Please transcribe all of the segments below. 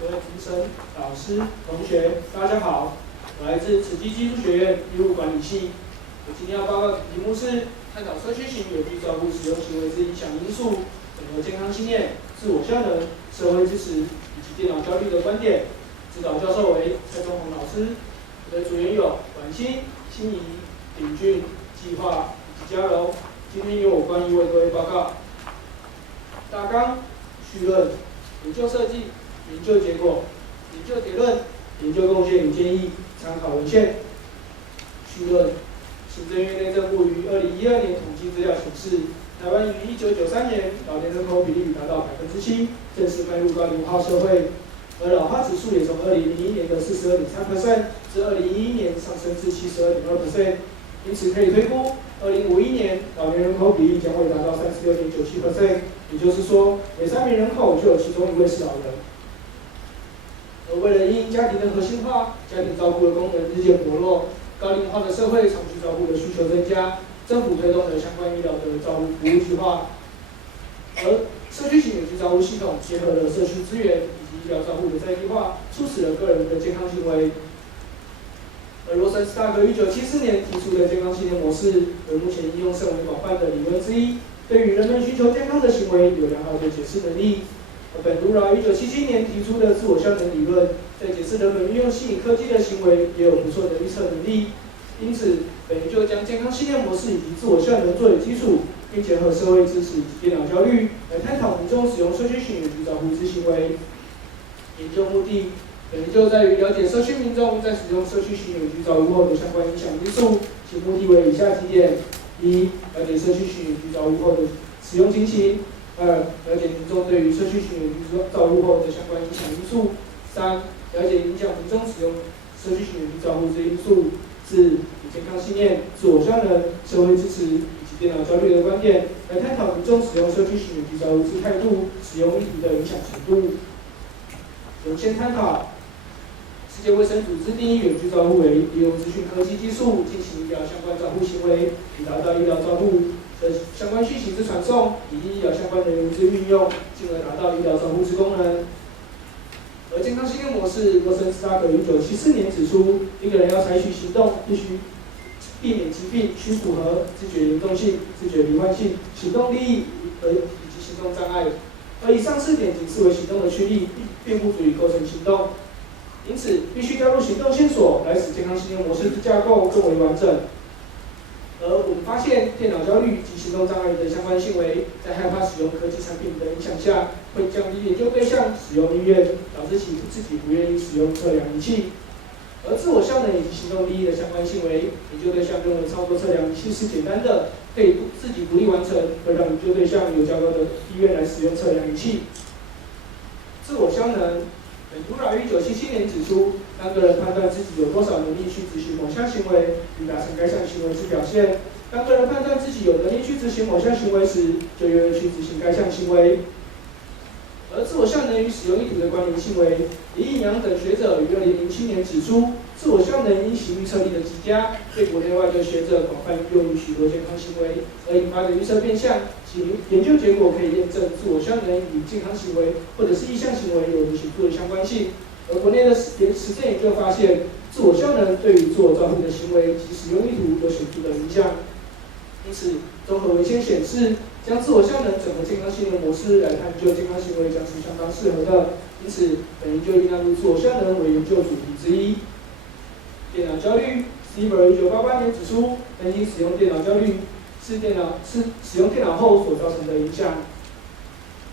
各位评审、老师、同学，大家好，我来自慈济技术学院医务管理系。我今天要报告的题目是探讨社区型有机照护使用行为之影响因素，整合健康信念、自我效能、社会支持以及电脑焦虑的观点。指导教授为蔡宗宏老师。我的组员有管欣、心怡、鼎俊、计划以及嘉柔。今天由我关于为各位报告。大纲、绪论、研究设计、研究结果、研究结论、研究贡献与建议、参考文献。绪论：行政院内政部于2012年统计资料显示，台湾于1993年老年人口比例达到7%，正式迈入高龄化社会。而老化指数也从2001年的42.3%至2011年上升至72.2%，因此可以推估，2051年老年人口比例将会达到36.97%，也就是说，每3名人口就有其中1位是老人。而为了因应家庭的核心化，家庭照顾的功能日渐薄弱，高龄化的社会长期照顾的需求增加，政府推动了相关医疗的照护服务计划，而社区型有机照护系统结合了社区资源以及医疗照护的在地化，促使了个人的健康行为。而罗森斯塔克1974年提出的健康信念模式，为目前应用甚为广泛的理论之一，对于人们寻求健康的行为有良好的解释能力。而本杜拉1977年提出的自我效能理论，在解释人们运用新颖科技的行为也有不错的预测能力。因此，本研究将健康信念模式以及自我效能作为基础，并结合社会支持以及电脑焦虑，来探讨民众使用社区型有机照护之行为。研究目的：本研究在于了解社区民众在使用社区型有机照护后的相关影响因素，其目的为以下几点：一、了解社区型有机照护后的使用情形；二、了解民众对于社区型有机照护后的相关影响因素；三、了解影响民众使用社区型有机照护之因素；四、以健康信念、自我效能、社会支持以及电脑焦虑的观点，来探讨民众使用社区型有机照护之态度、使用议题的影响程度。首先探讨。世界卫生组织定义远距照护为利用资讯科技技术进行医疗相关照护行为，以达到医疗照护的相关讯息之传送，以及医疗相关人员之运用，进而达到医疗照护之功能。而健康信念模式，罗森斯塔克1974年指出，一个人要采取行动，必须避免疾病，需符合自觉流动性、自觉罹患性、行动力以及行动障碍。而以上4点仅视为行动的驱力，并不足以构成行动。因此，必须加入行动线索，来使健康信念模式之架构更为完整。而我们发现，电脑焦虑及行动障碍的相关行为，在害怕使用科技产品的影响下，会降低研究对象使用意愿，导致其自己不愿意使用测量仪器。而自我效能以及行动力的相关行为，研究对象认为操作测量仪器是简单的，可以自己独立完成，会让研究对象有较高的意愿来使用测量仪器。自我效能。本杜拉1977年指出，当个人判断自己有多少能力去执行某项行为，并达成该项行为之表现；当个人判断自己有能力去执行某项行为时，就愿意去执行该项行为。而自我效能与使用意图的关联性为，李颖阳等学者于2007年指出，自我效能因其预测力的极佳，被国内外的学者广泛运用于许多健康行为，而引发的预测变相。其研究结果可以验证自我效能与健康行为或者是意向行为有着显著的相关性。而国内的实证研究发现，自我效能对于自我照护的行为及使用意图有显著的影响。因此，综合文献显示，将自我效能整合健康信念模式来探究健康行为将是相当适合的。因此，本研究应纳入自我效能为研究主题之一。电脑焦虑 ，Stieber 1988年指出，担心使用电脑焦虑是使用电脑后所造成的影响。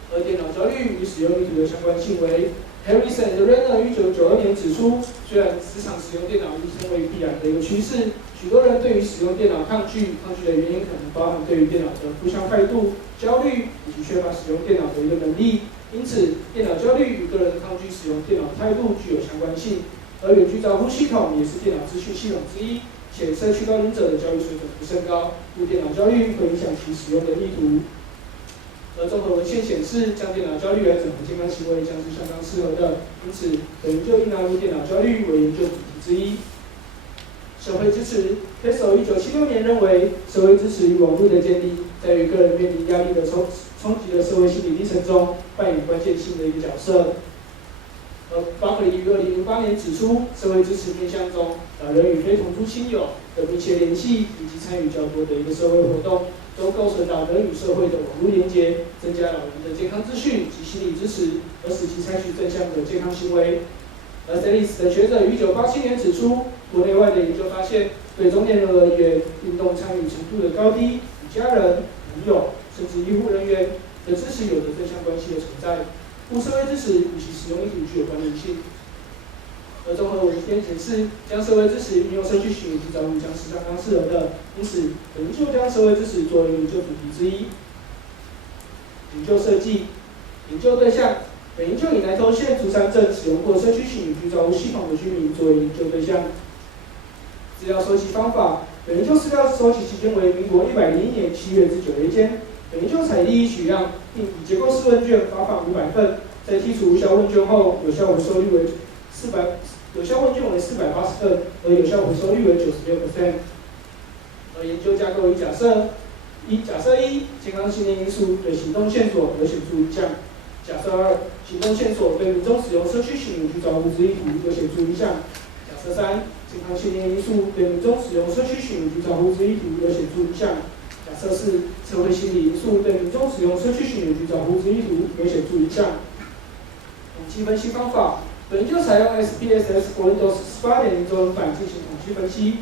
而电脑焦虑与使用意图的相关性为 ，Harrison 和 Renner 1992年指出，虽然时常使用电脑已成为必然的一个趋势，许多人对于使用电脑抗拒的原因可能包含对于电脑的负向态度、焦虑以及缺乏使用电脑的一个能力。因此，电脑焦虑与个人抗拒使用电脑的态度具有相关性。而远距照护系统也是电脑资讯系统之一，且社区高龄者的教育水准不甚高，故电脑焦虑会影响其使用的意图。而综合文献显示，将电脑焦虑来整合健康行为将是相当适合的，因此本研究应纳入电脑焦虑为研究主题之一。社会支持 ，Peso 1976年认为，社会支持与网络的建立，在于个人面临压力的冲击的社会心理历程中，扮演关键性的一个角色。巴克利于2008年指出，社会支持面向中，人与非同住亲友的密切联系，以及参与较多的一个社会活动，都构成到人与社会的网络连接，增加老人的健康资讯及心理支持，而使其采取正向的健康行为。Celis 的学者于1987年指出，国内外的研究发现，对中年人而言，运动参与程度的高低，与家人、朋友甚至医护人员的支持有着正向关系的存在。故社会支持与其使用意图具有关联性。而综合文献显示，将社会支持运用社区行为及照顾将是相当适合的，因此本研究将社会支持作为研究主题之一。研究设计、研究对象。本研究以南投县竹山镇使用过社区型居照护系统的居民作为研究对象。资料收集方法：本研究资料收集期间为民国101年7月至9月间。本研究采第一取样，并以结构式问卷发放500份，在剔除无效问卷后，有效回收率为有效问卷为480份，而有效回收率为96%。而研究架构与假设：假设1，健康信念因素对行动线索有显著影响。假设2，行动线索对民众使用社区型居照护之意图有显著影响。假设3，健康信念因素对民众使用社区型居照护之意图有显著影响。假设4，社会心理因素对民众使用社区型居照护之意图有显著影响。统计分析方法：本研究采用 SPSS Windows 18.0中文版进行统计分析、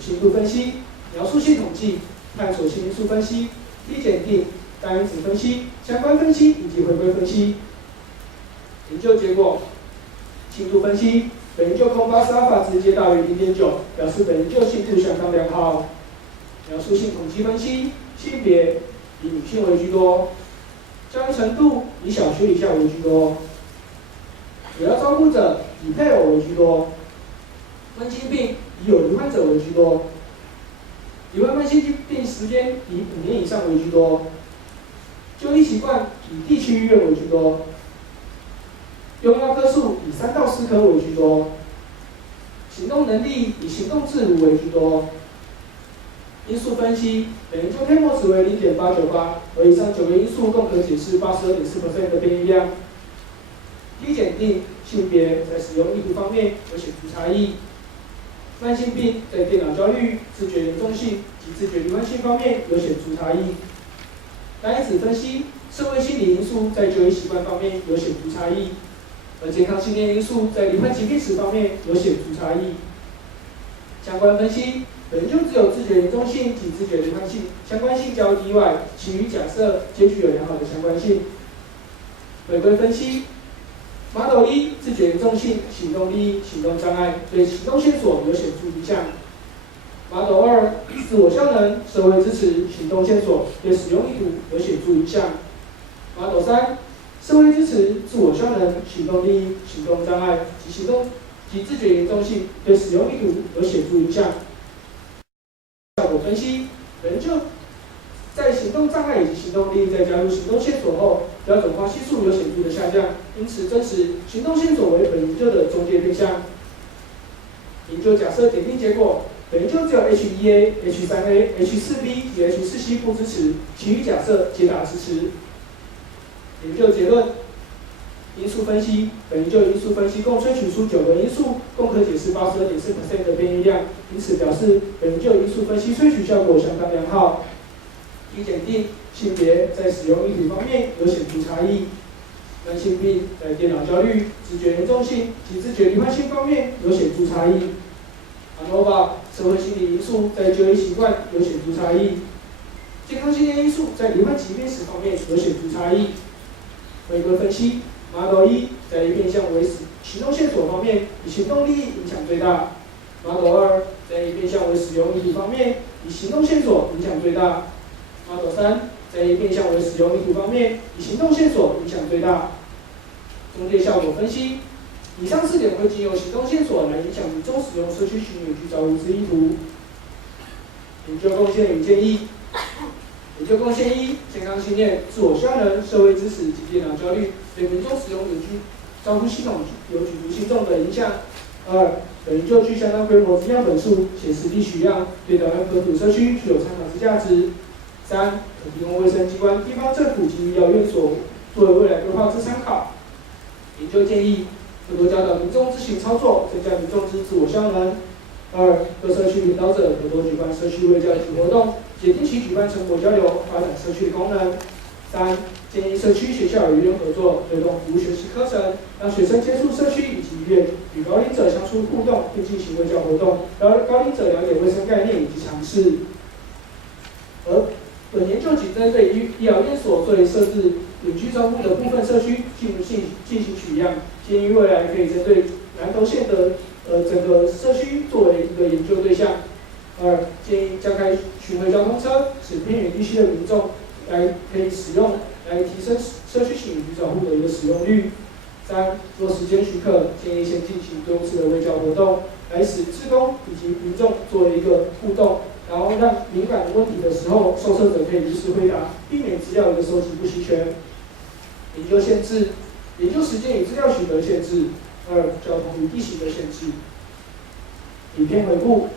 深度分析、描述性统计、探索性因素分析、低检定、单因子分析、相关分析以及回归分析。研究结果：信度分析，本研究空巴斯阿法值皆大于0.9，表示本研究信度相当良好。描述性统计分析，性别以女性为居多，教育程度以小学以下为居多，主要照顾者以配偶为居多，慢性病以有罹患者为居多，罹患慢性病时间以5年以上为居多，就医习惯以地区医院为居多，用药颗数以3到4颗为居多，行动能力以行动自如为居多。因素分析，本研究偏末值为0.898，而以上9个因素共可解释82.4% 的变异量。低检定性别在使用意图方面有显著差异。慢性病在电脑焦虑、自觉严重性及自觉罹患性方面有显著差异。单因子分析，社会心理因素在就医习惯方面有显著差异，而健康信念因素在罹患疾病史方面有显著差异。相关分析，本研究只有自觉严重性及自觉罹患性相关性较低外，其余假设皆具有良好的相关性。回归分析。Model 1，自觉严重性、行动力、行动障碍对行动线索有显著影响。Model 2，自我效能、社会支持、行动线索对使用意图有显著影响。Model 3，社会支持、自我效能、行动力、行动障碍及自觉严重性对使用意图有显著影响。效果分析，本研究在行动障碍以及行动力在加入行动线索后，标准化系数有显著的下降，因此证实行动线索为本研究的中介对象。研究假设检定结果，本研究只有 H1A、H3A、H4B 及 H4C 不支持，其余假设皆大支持。研究结论：因素分析，本研究因素分析共萃取出9个因素，共可解释82.4% 的变异量，因此表示本研究因素分析萃取效果相当良好。低检定性别在使用意图方面有显著差异，慢性病在电脑焦虑、自觉严重性及自觉罹患性方面有显著差异。ANOVA 社会心理因素在就医习惯有显著差异，健康信念因素在罹患疾病史方面有显著差异。回归分析 ，Model 1在面向为行动线索方面以行动力影响最大 ，Model 2在面向为使用意图方面以行动线索影响最大。Model 3在面向为使用意图方面，以行动线索影响最大。中介效果分析，以上4点会经由行动线索来影响民众使用社区型居照护之意图。研究贡献与建议。研究贡献1：健康信念、自我效能、社会支持及电脑焦虑对民众使用居照护系统有举足轻重的影响。2、本研究具相当规模之样本数，且实地取样，对台湾本土社区具有参考之价值。3、可提供卫生机关、地方政府及医疗院所作为未来规划之参考。研究建议：多多教导民众自行操作，增加民众之自我效能。二，各社区领导者多多举办社区卫教及活动，且定期举办成果交流，发展社区的功能。三，建议社区学校与医院合作，推动服务学习课程，让学生接触社区以及医院，与高龄者相处互动，并进行卫教活动，让高龄者了解卫生概念以及常识。而本研究仅针对医疗院所作为设置远距照护的部分社区进行取样，建议未来可以针对南投县的整个社区作为一个研究对象。二，建议加开巡回交通车，使偏远地区的民众可以使用，来提升社区型远距照护的一个使用率。三，若时间许可，建议先进行多次的卫教活动，来使志工以及民众作为一个互动，然后让敏感问题的时候，受测者可以及时回答，避免资料的收集不齐全。研究限制，研究时间与资料取得限制。二，交通与地形的限制。影片回顾。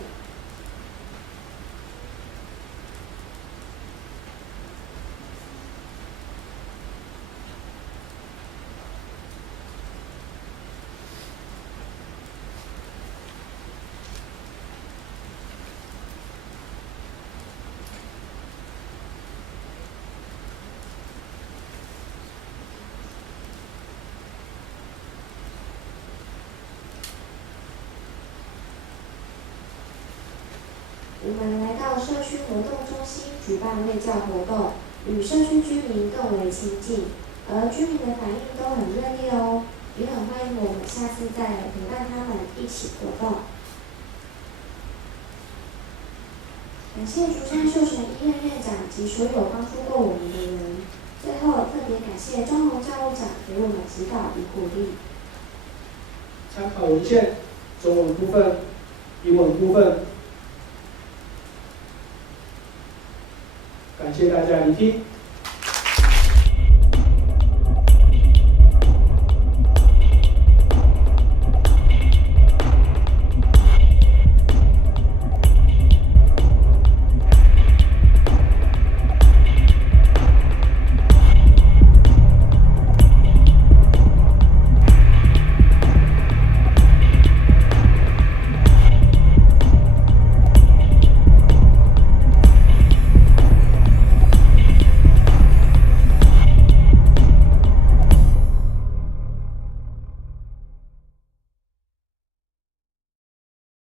我们来到社区活动中心举办卫教活动，与社区居民更为亲近，而居民的反应都很热烈哦，也很欢迎我们下次再来陪伴他们一起活动。感谢竹山秀全医院院长及所有帮助过我们的人，最后特别感谢庄宏教务长给我们指导与鼓励。参考文献：中文部分、英文部分。感谢大家聆听。